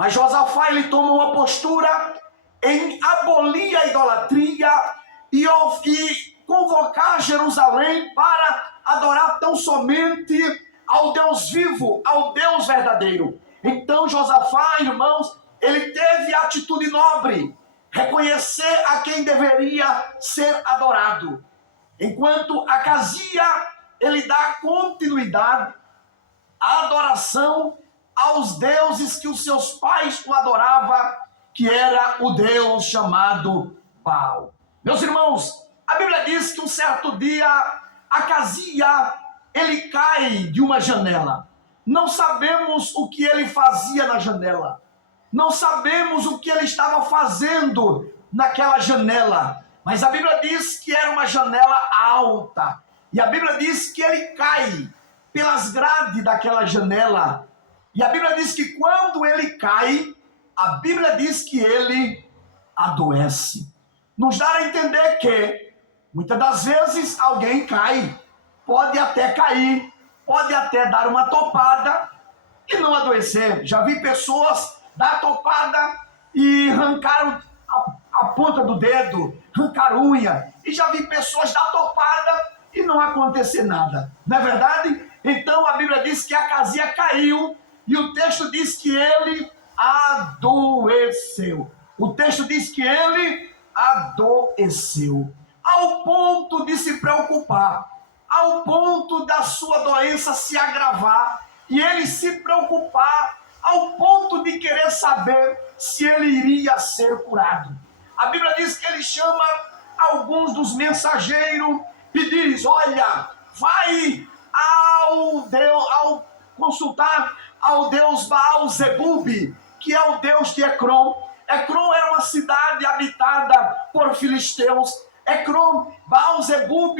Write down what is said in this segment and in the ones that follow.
Mas Josafá, ele toma uma postura em abolir a idolatria e convocar Jerusalém para adorar tão somente ao Deus vivo, ao Deus verdadeiro. Então Josafá, irmãos, ele teve a atitude nobre, reconhecer a quem deveria ser adorado. Enquanto Acazia, ele dá continuidade à adoração aos deuses que os seus pais o adoravam, que era o Deus chamado Baal. Meus irmãos, a Bíblia diz que um certo dia Acazia, ele cai de uma janela. Não sabemos o que ele fazia na janela. Não sabemos o que ele estava fazendo naquela janela. Mas a Bíblia diz que era uma janela alta. E a Bíblia diz que ele cai pelas grades daquela janela. E a Bíblia diz que quando ele cai, a Bíblia diz que ele adoece. Nos dá a entender que, muitas das vezes, alguém cai. Pode até cair, pode até dar uma topada e não adoecer. Já vi pessoas dar topada e arrancaram a ponta do dedo, arrancar unha. E já vi pessoas dar topada e não acontecer nada. Não é verdade? Então a Bíblia diz que Acazia caiu e o texto diz que ele adoeceu. O texto diz que ele adoeceu. Ao ponto de se preocupar, ao ponto da sua doença se agravar e ele se preocupar ao ponto de querer saber se ele iria ser curado. A Bíblia diz que ele chama alguns dos mensageiros e diz: olha, vai ao consultar ao Deus Baal-zebub, que é o Deus de Ecrom. Ecrom era uma cidade habitada por filisteus. Ecrom, Baal-zebub,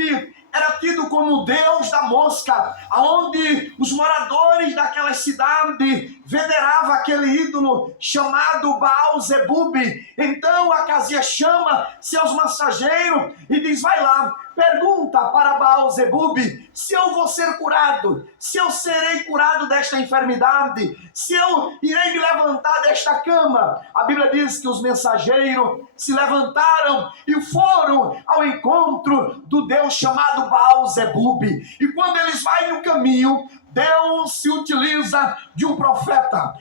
era tido como o Deus da mosca, onde os moradores daquela cidade veneravam aquele ídolo chamado Baal-zebub. Então Acazia chama seus mensageiros e diz: vai lá, pergunta para Baal-zebub se eu vou ser curado, se eu serei curado desta enfermidade, se eu irei me levantar desta cama. A Bíblia diz que os mensageiros se levantaram e foram ao encontro do Deus chamado Baal-zebub. E quando eles vão no caminho, Deus se utiliza de um profeta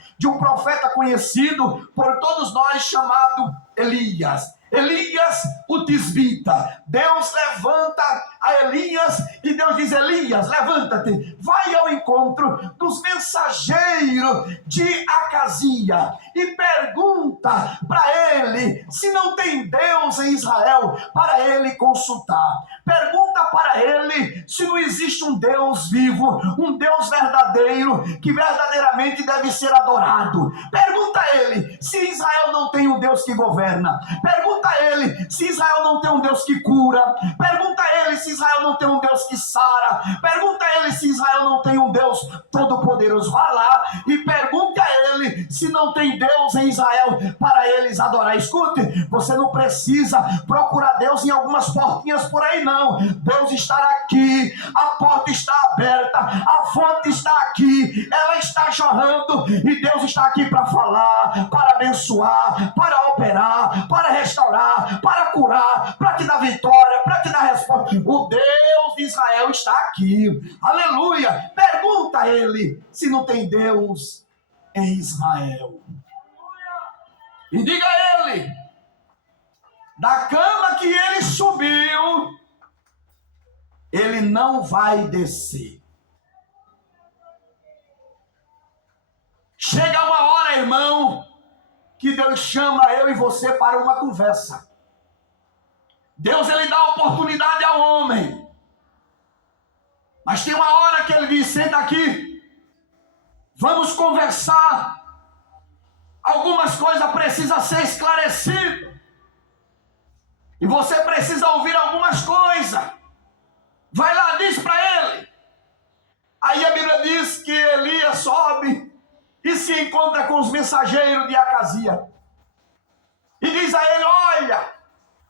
conhecido por todos nós, chamado Elias. Elias, o tisbita. Deus levanta a Elias e Deus diz: Elias, levanta-te, vai ao encontro dos mensageiros de Acazia e pergunta para ele se não tem Deus em Israel para ele consultar. Pergunta para ele se não existe um Deus vivo, um Deus verdadeiro, que verdadeiramente deve ser adorado. Pergunta a ele se Israel não tem um Deus que governa. Pergunta a ele se Israel não tem um Deus que cura. Pergunta a ele se Israel não tem um Deus que sara. Pergunta a ele se Israel não tem um Deus todo-poderoso. Vá lá e pergunta a ele se não tem Deus em Israel para eles adorar. Escute, você não precisa procurar Deus em algumas portinhas por aí, não. Deus está aqui, a porta está aberta, a fonte está aqui, ela está jorrando e Deus está aqui para falar, para abençoar, para operar, para restaurar, para curar, para te dar vitória, para te dar resposta. O Deus de Israel está aqui. Aleluia! Pergunta a ele se não tem Deus em Israel. E diga a ele, da cama que ele subiu, ele não vai descer. Chega uma hora, irmão, que Deus chama eu e você para uma conversa. Deus, ele dá oportunidade ao homem. Mas tem uma hora que ele diz: senta aqui, vamos conversar. Algumas coisas precisam ser esclarecidas. E você precisa ouvir algumas coisas. Vai lá, diz para ele. Aí a Bíblia diz que Elias sobe e se encontra com os mensageiros de Acazia. E diz a ele: olha,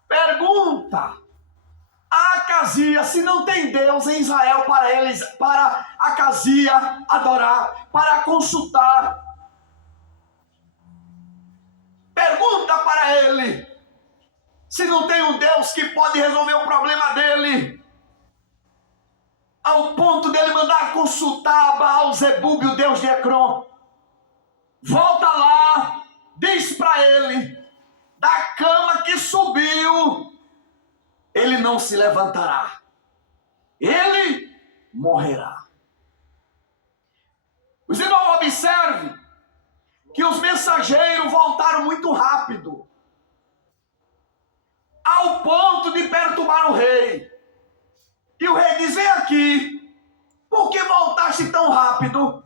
pergunta a Acazia se não tem Deus em Israel para Acazia adorar, para consultar. Pergunta para ele se não tem um Deus que pode resolver o problema dele. Ao ponto dele mandar consultar Baal-zebub, o Deus de Ecrom. Volta lá, diz para ele, da cama que subiu, ele não se levantará. Ele morrerá. Os irmãos, observe que os mensageiros voltaram muito rápido, ao ponto de perturbar o rei. E o rei diz: vem aqui, por que voltaste tão rápido?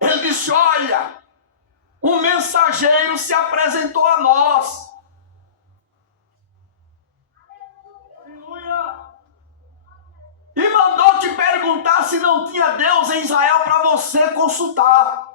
Ele disse: olha, um mensageiro se apresentou a nós. E mandou te perguntar se não tinha Deus em Israel para você consultar.